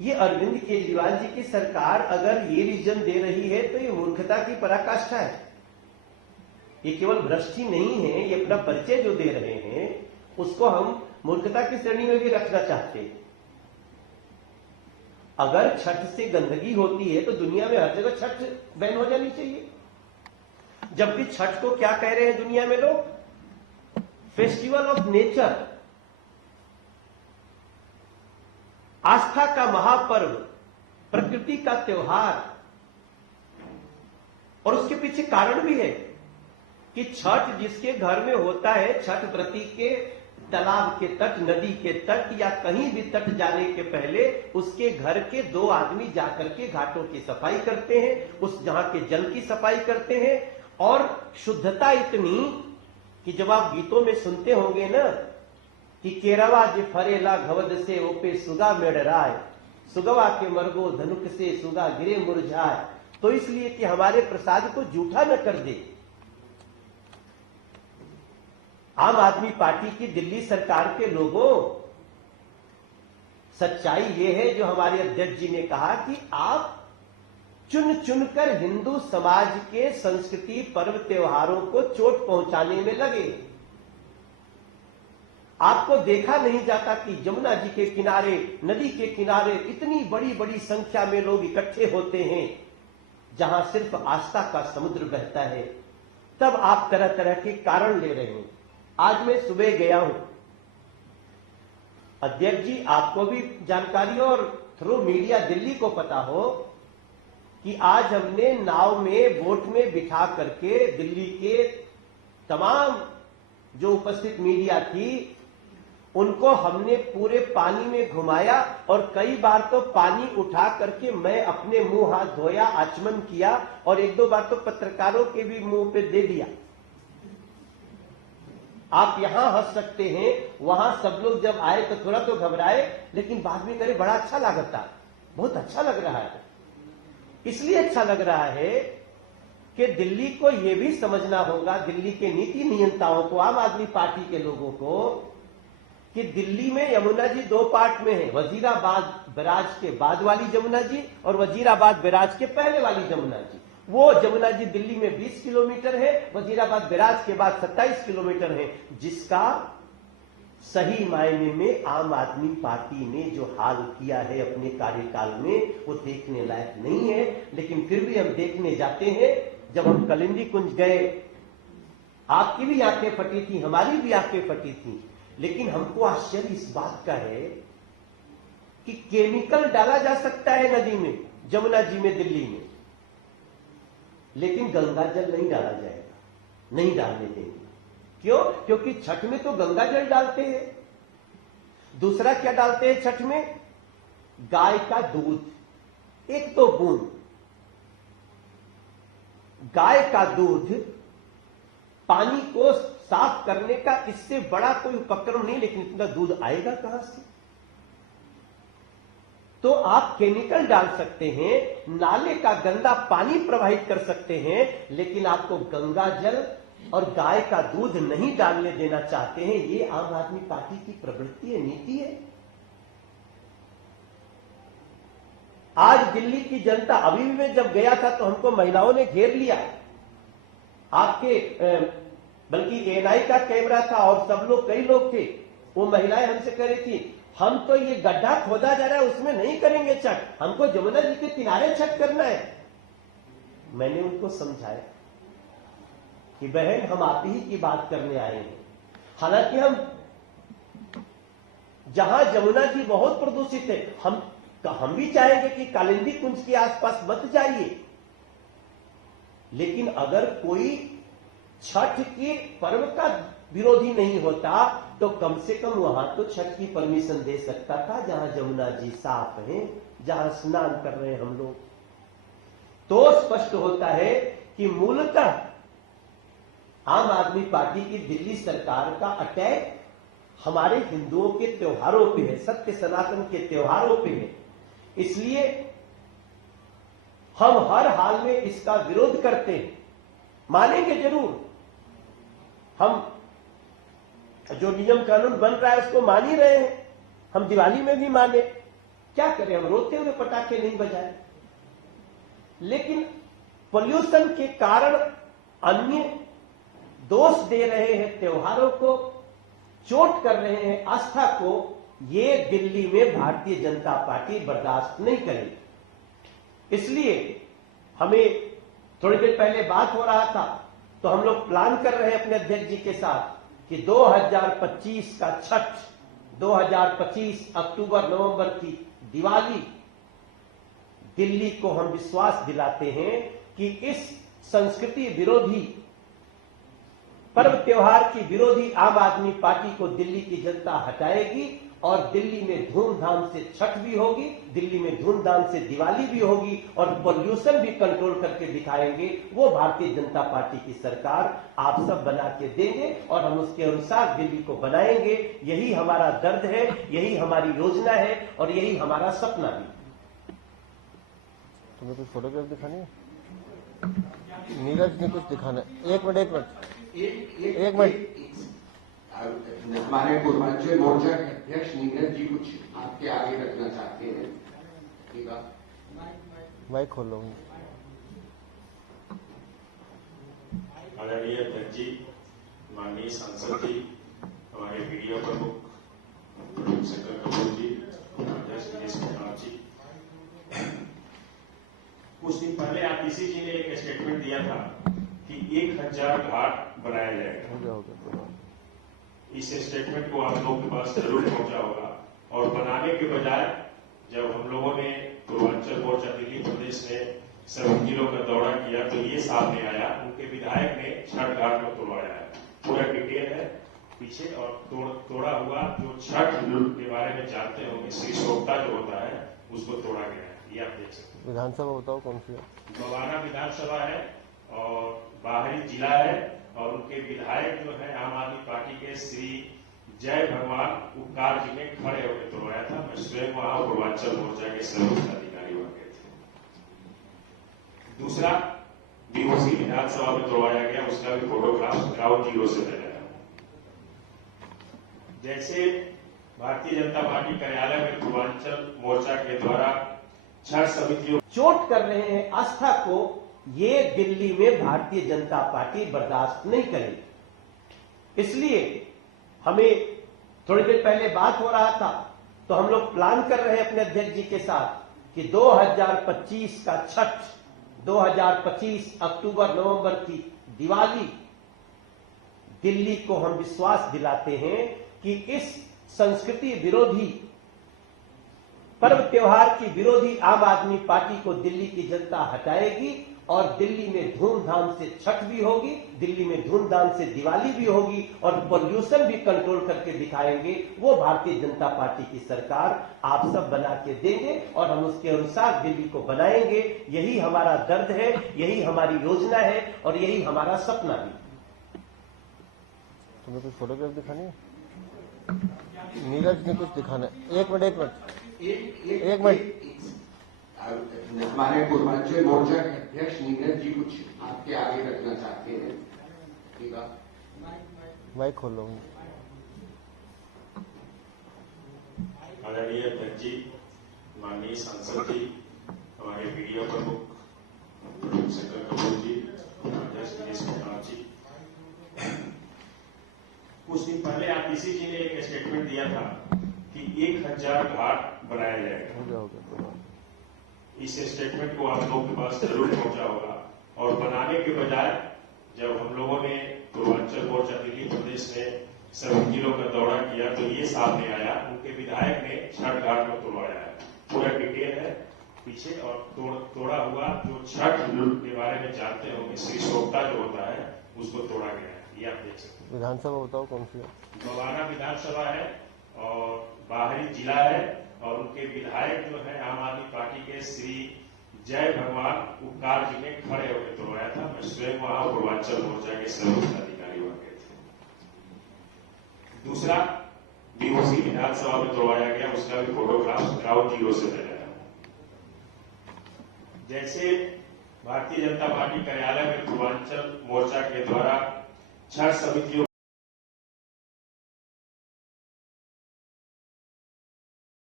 ये अरविंद केजरीवाल जी की सरकार अगर ये रीजन दे रही है तो ये मूर्खता की पराकाष्ठा है। ये केवल भ्रष्ट ही नहीं है, ये अपना परिचय जो दे रहे हैं उसको हम मूर्खता की श्रेणी में भी रखना चाहते हैं। अगर छठ से गंदगी होती है तो दुनिया में हर जगह छठ बैन हो जानी चाहिए। जबकि छठ को क्या कह रहे हैं दुनिया में लोग? फेस्टिवल ऑफ नेचर, आस्था का महापर्व, प्रकृति का त्योहार। और उसके पीछे कारण भी है कि छठ जिसके घर में होता है, छठ व्रती के तालाब के तट, नदी के तट या कहीं भी तट जाने के पहले उसके घर के 2 आदमी जाकर के घाटों की सफाई करते हैं, उस जहां के जल की सफाई करते हैं। और शुद्धता इतनी कि जब आप गीतों में सुनते होंगे ना कि केरवा जे फरेला घवद से ओपे सुगा मेड़ राय, सुगवा के मरगो धनुक से सुगा गिरे मुरझाए, तो इसलिए कि हमारे प्रसाद को जूठा न कर दे। आम आदमी पार्टी की दिल्ली सरकार के लोगों, सच्चाई यह है जो हमारे अध्यक्ष जी ने कहा कि आप चुन चुनकर हिंदू समाज के संस्कृति, पर्व, त्योहारों को चोट पहुंचाने में लगे। आपको देखा नहीं जाता कि यमुना जी के किनारे, नदी के किनारे इतनी बड़ी बड़ी संख्या में लोग इकट्ठे होते हैं जहां सिर्फ आस्था का समुद्र बहता है। तब आप तरह तरह के कारण ले रहे हैं। आज मैं सुबह गया हूं, अध्यक्ष जी आपको भी जानकारी हो और थ्रू मीडिया दिल्ली को पता हो कि आज हमने नाव में, बोट में बिठा करके दिल्ली के तमाम जो उपस्थित मीडिया थी उनको हमने पूरे पानी में घुमाया और कई बार तो पानी उठा करके मैं अपने मुंह हाथ धोया, आचमन किया और 1-2 बार तो पत्रकारों के भी मुंह पे दे दिया। आप यहां हंस सकते हैं, वहां सब लोग जब आए तो थोड़ा तो घबराए, लेकिन बाद में करे बड़ा अच्छा लगता, बहुत अच्छा लग रहा है। इसलिए अच्छा लग रहा है कि दिल्ली को यह भी समझना होगा, दिल्ली के नीति नियंताओं को, आम आदमी पार्टी के लोगों को, कि दिल्ली में यमुना जी 2 पार्ट में है, वजीराबाद बैराज के बाद वाली यमुना जी और वजीराबाद बैराज के पहले वाली यमुना जी। वो यमुना जी दिल्ली में 20 किलोमीटर है, वजीराबाद बैराज के बाद 27 किलोमीटर है, जिसका सही मायने में आम आदमी पार्टी ने जो हाल किया है अपने कार्यकाल में वो देखने लायक नहीं है। लेकिन फिर भी हम देखने जाते हैं। जब हम कलिंदी कुंज गए, आपकी भी आंखें फटी थी, हमारी भी आंखें फटी थी, लेकिन हमको आश्चर्य इस बात का है कि केमिकल डाला जा सकता है नदी में, यमुना जी में, दिल्ली में, लेकिन गंगा जल नहीं डाला जाएगा, नहीं डालने देंगे। क्यों? क्योंकि छठ में तो गंगा जल डालते हैं। दूसरा क्या डालते हैं छठ में? गाय का दूध, 1-2 बूंद गाय का दूध पानी को साफ करने का इससे बड़ा कोई उपक्रम नहीं, लेकिन इतना दूध आएगा कहां से? तो आप केमिकल डाल सकते हैं, नाले का गंदा पानी प्रवाहित कर सकते हैं, लेकिन आपको गंगा जल और गाय का दूध नहीं डालने देना चाहते हैं। ये आम आदमी पार्टी की प्रवृत्ति है, नीति है। आज दिल्ली की जनता, अभी भी मैं जब गया था तो हमको महिलाओं ने घेर लिया, आपके बल्कि एएनआई का कैमरा था और सब लोग, कई लोग थे, वो महिलाएं हमसे कह रही थी हम तो ये गड्ढा खोदा जा रहा है उसमें नहीं करेंगे छठ, हमको यमुना जी के किनारे छठ करना है। मैंने उनको समझाया कि बहन हम आप ही की बात करने आए हैं। हालांकि हम जहां यमुना जी बहुत प्रदूषित है, हम भी चाहेंगे कि कालिंदी कुंज के आसपास मत जाइए, लेकिन अगर कोई छठ के पर्व का विरोधी नहीं होता तो कम से कम वहां तो छठ की परमिशन दे सकता था, जहां यमुना जी साफ है, जहां स्नान कर रहे हैं हम लोग। तो स्पष्ट होता है कि मूलतः आम आदमी पार्टी की दिल्ली सरकार का अटैक हमारे हिंदुओं के त्योहारों पे है, सत्य सनातन के त्योहारों पे है। इसलिए हम हर हाल में इसका विरोध करते हैं, मानेंगे जरूर, हम जो नियम कानून बन रहा है उसको मान ही रहे हैं, हम दिवाली में भी माने, क्या करें, हम रोते हुए पटाखे नहीं बजाए। लेकिन पोल्यूशन के कारण अन्य दोष दे रहे हैं, त्योहारों को चोट कर रहे हैं, आस्था को, ये दिल्ली में भारतीय जनता पार्टी बर्दाश्त नहीं करेगी। इसलिए हमें थोड़ी देर पहले बात हो रहा था, तो हम लोग प्लान कर रहे हैं अपने अध्यक्ष जी के साथ कि 2025 का छठ, 2025 अक्टूबर नवंबर की दिवाली, दिल्ली को हम विश्वास दिलाते हैं कि इस संस्कृति विरोधी, पर्व त्योहार की विरोधी आम आदमी पार्टी को दिल्ली की जनता हटाएगी और दिल्ली में धूमधाम से छठ भी होगी, दिल्ली में धूमधाम से दिवाली भी होगी और पोल्यूशन भी कंट्रोल करके दिखाएंगे। वो भारतीय जनता पार्टी की सरकार आप सब बना के देंगे और हम उसके अनुसार दिल्ली को बनाएंगे। यही हमारा दर्द है, यही हमारी योजना है और यही हमारा सपना भी। तुम्हें कुछ फोटोग्राफ दिखानी है? नीरज ने कुछ दिखाना है। एक मिनट हमारे पूर्वांचल मोर्चा के अध्यक्ष नीरज जी कुछ आपके आगे रखना चाहते हैं। ठीक है, माइक खोल लो। आदरणीय अध्यक्ष जी, माननीय सांसद जी, हमारे मीडिया प्रमुख शंकर कपूर जी, अध्यक्ष दिनेश कुमार जी, कुछ दिन पहले आरटीसी जी ने एक स्टेटमेंट दिया था कि 1000 घाट बनाया जाएगा। इस स्टेटमेंट को आप लोगों के पास जरूर पहुंचा होगा और बनाने के बजाय जब हम लोगों ने पूर्वांचल मोर्चा दिल्ली प्रदेश में सभी जिलों का दौरा किया तो ये सामने आया, उनके विधायक ने छठ घाट को तोड़वाया है। पूरा डिटेल है पीछे और तोड़ा हुआ जो छठ के बारे में जानते होंगे, श्री सोपता जो होता है उसको तोड़ा गया है। ये आप देख सकते हैं। विधानसभा बताओ कौन सी है? बवाना विधानसभा है और बाहरी जिला है और उनके विधायक जो है आम आदमी पार्टी के श्री जय भगवान उपकार जी ने खड़े होकर तोड़वाया था। मैं स्वयं वहां पूर्वांचल मोर्चा के सर्वोच्च अधिकारी वहां गए थे। दूसरा बीओसी विधानसभा में तोड़वाया गया, उसका भी फोटोग्राफ ग्राउंड जीरो से मिला। जैसे भारतीय जनता पार्टी कार्यालय में पूर्वांचल मोर्चा के द्वारा छठ समितियों चोट कर रहे हैं आस्था को, ये दिल्ली में भारतीय जनता पार्टी बर्दाश्त नहीं करेगी। इसलिए हमें थोड़ी देर पहले बात हो रहा था, तो हम लोग प्लान कर रहे हैं अपने अध्यक्ष जी के साथ कि 2025 का छठ, 2025 अक्टूबर नवंबर की दिवाली, दिल्ली को हम विश्वास दिलाते हैं कि इस संस्कृति विरोधी, पर्व त्योहार की विरोधी आम आदमी पार्टी को दिल्ली की जनता हटाएगी और दिल्ली में धूमधाम से छठ भी होगी, दिल्ली में धूमधाम से दिवाली भी होगी और पोल्यूशन भी कंट्रोल करके दिखाएंगे। वो भारतीय जनता पार्टी की सरकार आप सब बना के देंगे और हम उसके अनुसार दिल्ली को बनाएंगे। यही हमारा दर्द है, यही हमारी योजना है और यही हमारा सपना भी। तुम्हें कुछ फोटोग्राफ दिखानी है? नीरज ने कुछ दिखाना है। एक मिनट हमारे पूर्वांचल मोर्चा के अध्यक्ष नीरज जी कुछ आपके आगे रखना चाहते हैं। ठीक है, माइक खोल लो। आदरणीय अध्यक्ष जी, माननीय सांसद जी, हमारे मीडिया प्रमुख शंकर कपूर जी, अध्यक्ष दिनेश कुमार जी, कुछ दिन पहले आरटीसी जी ने एक स्टेटमेंट दिया था कि 1000 घाट बनाया जाएगा। इस स्टेटमेंट को आप लोगों के पास जरूर पहुंचा होगा और बनाने के बजाय जब हम लोगों ने पूर्वांचल मोर्चा दिल्ली प्रदेश में सभी जिलों का दौरा किया तो ये सामने आया, उनके विधायक ने छठ घाट को तोड़वाया है। पूरा डिटेल है पीछे और तोड़ा हुआ जो छठ के बारे में जानते होंगे, श्री सोपता जो होता है उसको तोड़ा गया है। ये आप देख सकते हैं। विधानसभा बताओ कौन सी है? बवाना विधानसभा है और बाहरी जिला है और उनके विधायक जो है आम आदमी पार्टी के श्री जय भगवान उपकार जी ने खड़े होकर तोड़वाया था। मैं स्वयं वहां पूर्वांचल मोर्चा के सर्वोच्च अधिकारी वहां गए थे। दूसरा बीओसी विधानसभा में तोड़वाया गया, उसका भी फोटोग्राफ ग्राउंड जीरो से मिला। जैसे भारतीय जनता पार्टी कार्यालय में पूर्वांचल मोर्चा के द्वारा छठ समितियों